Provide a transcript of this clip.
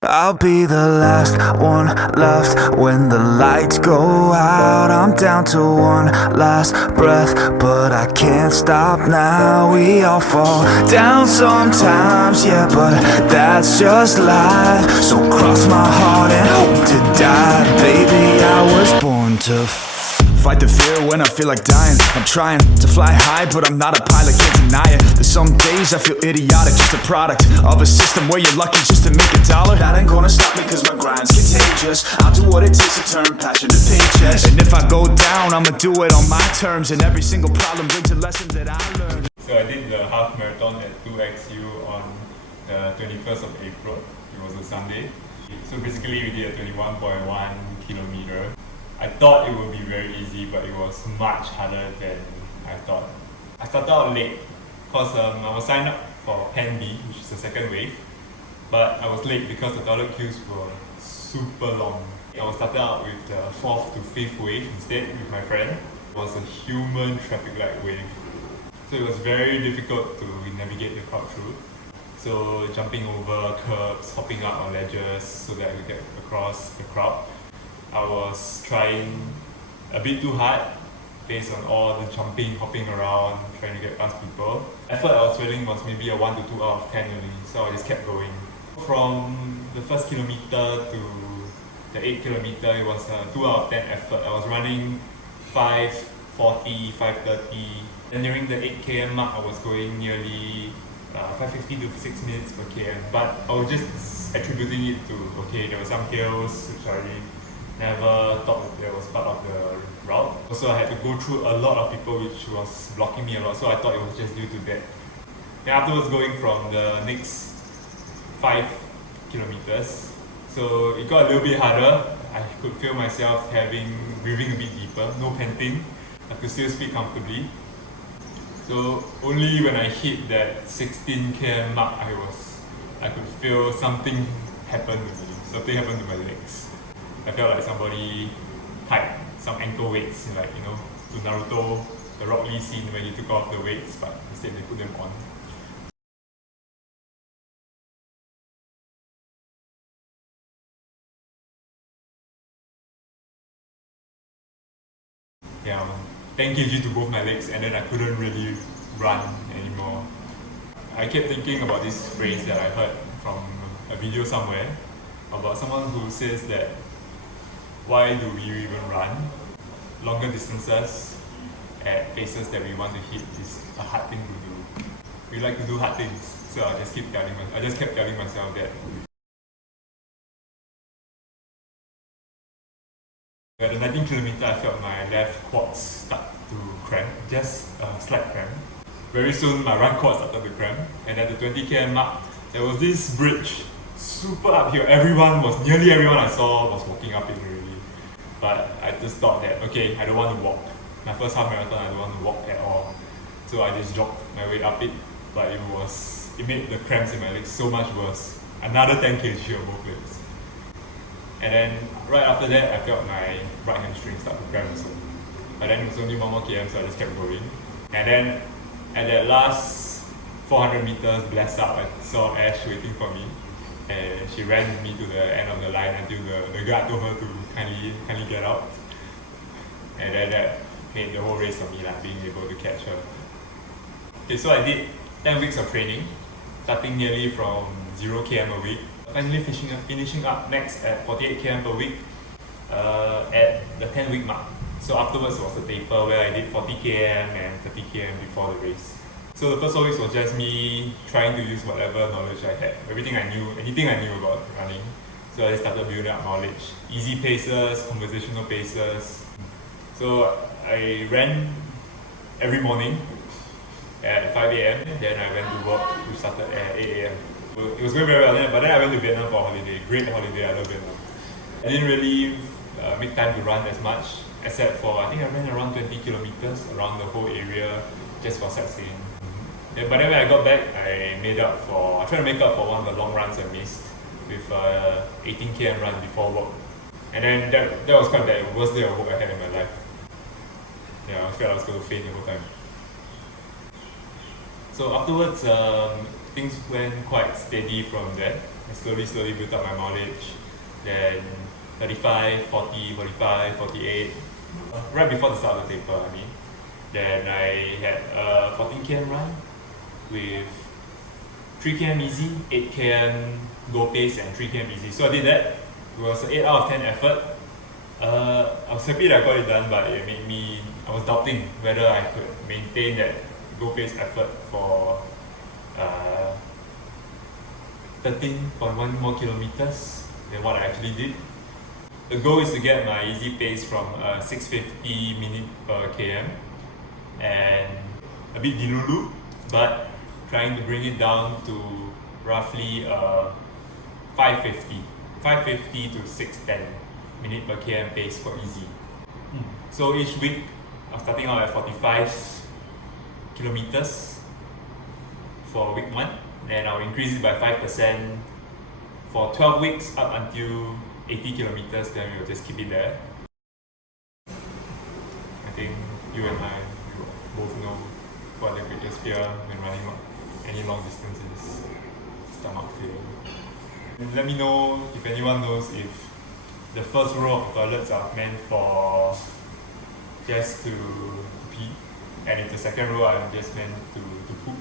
I'll be the last one left when the lights go out. I'm down to one last breath, but I can't stop now. We all fall down sometimes, yeah, but that's just life. So cross my heart and hope to die. Baby, I was born to fight the fear when I feel like dying. I'm trying to fly high, but I'm not a pilot, can't deny it. There's some days I feel idiotic, just a product of a system where you're lucky just to make a dollar. That ain't gonna stop me cause my grind's contagious. I'll do what it takes to turn passion to paychecks. And if I go down, I'ma do it on my terms. And every single problem brings a lesson that I learned. So I did the half marathon at 2XU on the 21st of April. It was a Sunday. So basically we did a 21.1 kilometer. I thought it would be very easy, but it was much harder than I thought. I started out late because I was signed up for Pen B, which is the second wave, but I was late because the toilet queues were super long. I was started out with the 4th to 5th wave instead with my friend. It was a human traffic light wave. So it was very difficult to navigate the crowd through. So jumping over curbs, hopping out on ledges so that I could get across the crowd. I was trying a bit too hard based on all the jumping, hopping around, trying to get past people. Effort I was feeling was maybe a 1 to 2 out of 10 only, so I just kept going. From the first kilometer to the 8 kilometer, it was a 2 out of 10 effort. I was running 5:40, 5:30. And during the 8 km mark, I was going nearly 5:50 to 6 minutes per km. But I was just attributing it to, okay, there were some hills, which I never thought that was part of the route. Also, I had to go through a lot of people, which was blocking me a lot, so I thought it was just due to that. Then afterwards, going from the next 5 kilometers, so it got a little bit harder. I could feel myself breathing a bit deeper, no panting. I could still speak comfortably. So only when I hit that 16 km mark, I could feel something happen to me. Something happened to my legs. I felt like somebody tied some ankle weights, like, you know, to Naruto, the Rock Lee scene where he took off the weights, but instead they put them on. Yeah, 10 kg to both my legs, and then I couldn't really run anymore. I kept thinking about this phrase that I heard from a video somewhere about someone who says that why do we even run? Longer distances at paces that we want to hit is a hard thing to do. We like to do hard things, so I just kept telling myself that. At the 19 kilometer, I felt my left quad start to cramp, just a slight cramp. Very soon, my right quad started to cramp, and at the 20 km mark, there was this bridge, super uphill. Nearly everyone I saw was walking up it already. But I just thought that, okay, I don't want to walk. My first half marathon, I don't want to walk at all. So I just jogged my way up it, but it made the cramps in my legs so much worse. Another 10 kg on both legs. And then right after that, I felt my right hamstring start to cramp also. But then it was only 1 more km, so I just kept going. And then at that last 400 meters, blessed up, I saw Ash waiting for me. And she ran with me to the end of the line until the guard told her to kindly get out. And then that made the whole race for me, like being able to catch her. Okay, so I did 10 weeks of training, starting nearly from 0 km a week. Finally finishing up next at 48 km per week at the 10-week mark. So afterwards was a taper where I did 40 km and 30 km before the race. So the first 4 weeks was just me trying to use whatever knowledge I had, anything I knew about running. So I started building up knowledge. Easy paces, conversational paces. So I ran every morning at 5 a.m. Then I went to work, which started at 8 a.m. So it was going very well then, but then I went to Vietnam for a holiday. Great holiday, I love Vietnam. I didn't really make time to run as much, except for, I think I ran around 20 kilometers around the whole area just for sightseeing. But then when I got back, I tried to make up for one of the long runs I missed with 18 km run before work. And then that was kind of the worst day of work I had in my life. Yeah, I felt I was going to faint the whole time. So afterwards, things went quite steady from there. I slowly built up my mileage. Then 35, 40, 45, 48. Right before the start of the taper, I mean. Then I had a 14 km run with 3 km easy, 8 km low pace, and 3 km easy. So I did that. It was an 8 out of 10 effort. I was happy that I got it done, but it made me, I was doubting whether I could maintain that low pace effort for 13.1 more kilometers than what I actually did. The goal is to get my easy pace from 650 minute per km and a bit dilulu, but trying to bring it down to roughly 550 to 610 minute per km pace for easy. So each week I'm starting out at 45 kilometers for week 1, and I'll increase it by 5% for 12 weeks up until 80 kilometers, then we'll just keep it there. I think you and I both know what the greatest fear when running any long distances: stomach feeling. And let me know if anyone knows if the first row of toilets are meant for just to pee, and if the second row are just meant to poop.